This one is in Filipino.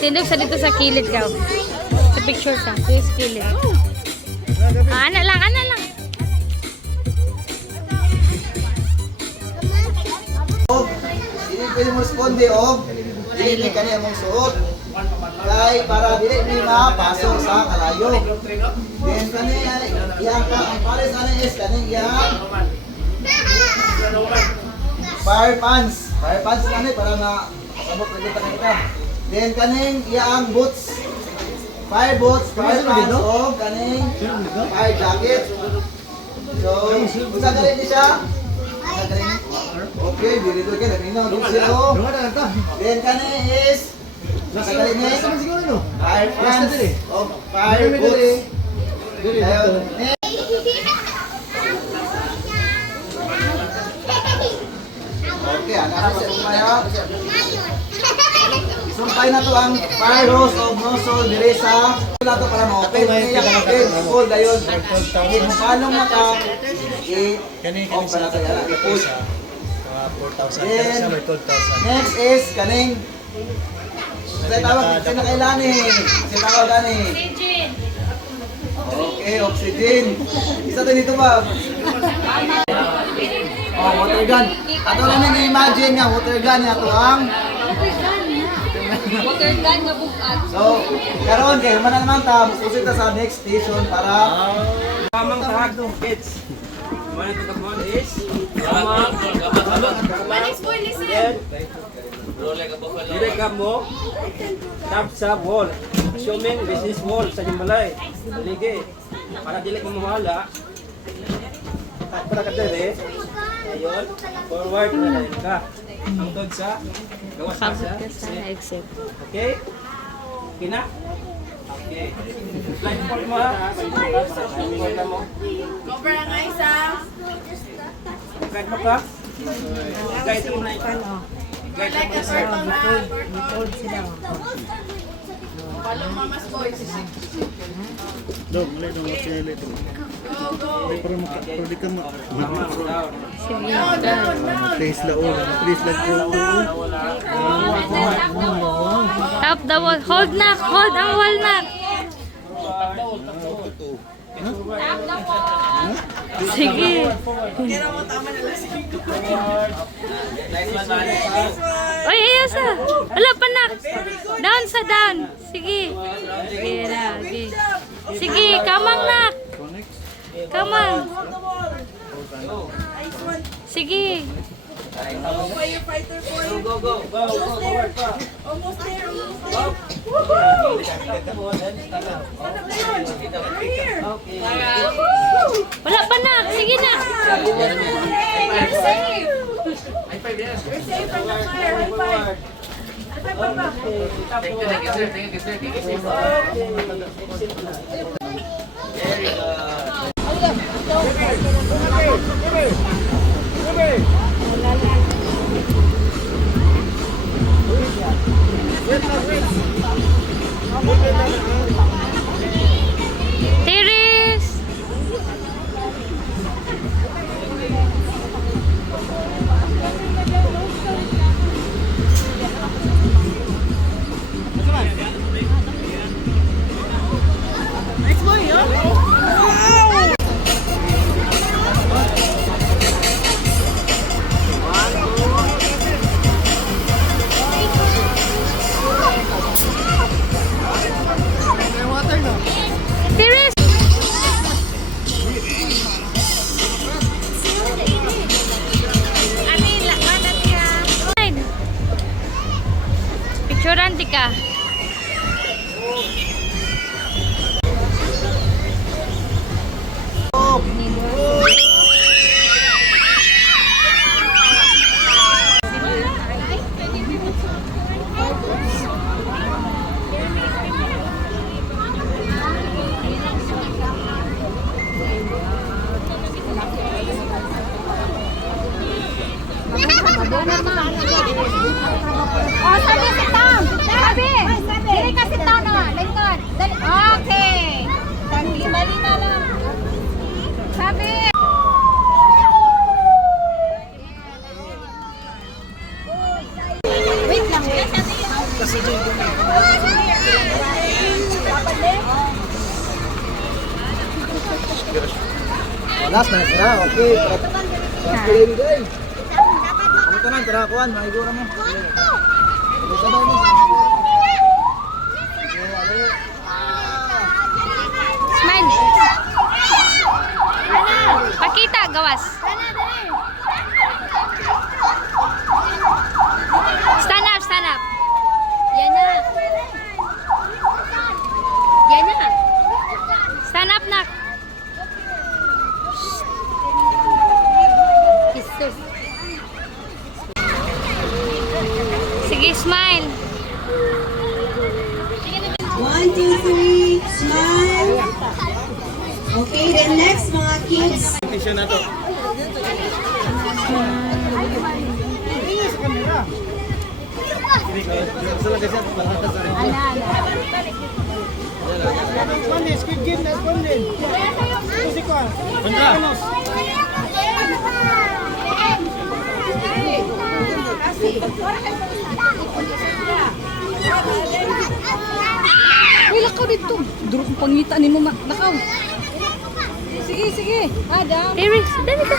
Tindog sa dito sa kilid ka. Sa picture ka. Dito sa kilid. Ana lang, ana lang. Dili pwede mo responde o dili ka niya mong suot. Kay para dili ni mapasok sa kalayo. Then kani iyang ang pares ani is kaning iyang fire pants. Fire pants kani para na pasabot pwede ta kita. Then kaning iyang boots. Fire boots, fire pants o kaning fire jacket. So, usa ka rin siya. Okay, very good kan. Nino dito. Then kani is usa ka rin fire pants o fire boots. Okay, ana sa umaya. Sumpay na to ang fire hose o nozzle dire sa wala to para ma-open niya ang cold dayon. Paano maka Kani on para to yara i-push. 4,000. Kani sa may 12,000. Next is kaning sa tawag sa nakailani. Sa tawag gani. Okay, oxygen. Isa to dito ba? Oh, water gun. Ato lang na-imagine nga water gun ato ang Water gun nga bukat. so, karon kay man naman ta, mususit ta sa next station para Kamang tahag ng kids. Mana to kamon is Dire ka mo tap sa wall. Assuming this is wall sa Jimbalay. Ligi. Para dili mo mawala. Para ka dire. Ayun. Forward na lang ka. Ang tod sa gawas ka sa exit. Okay? Okay na? Okay. Slide forward mo ha. Slide mo. Cover ang isa. Guide mo ka. Guide mo na ito. Guide mo na sir. Walang mamas boys. Dong, mulai dong sila ito. Para di ka place la ora, place la ko. Tap the wall. Hold na. Hold ang wall na. Sige. Oy, ayos ah. Wala pa nak. Down sa down. Sige. Sige na. Sige. Sige, kamang nak. Kamang. Sige. Go, firefighter boy. Go, go, go. Forward pa. Almost there. Wala pa nak. Sige na. You're safe. You're safe from the fire. High five. High five, Papa. Tiris. Last na sila. Okay. Pili guys. Kamu tanan tara kuan, maigura mo. Sabay mo. Smile. Pakita, gawas. Stand up, stand up. Yan na. Yan na. Stand up, nak. Jesus. Sige, smile. 1, 2, 3, smile. Okay, then next mga kids. Uy, lakaw dito. Duro kong pangita ni mo, lakaw. Sige, sige. Adam. Iris, dali ka.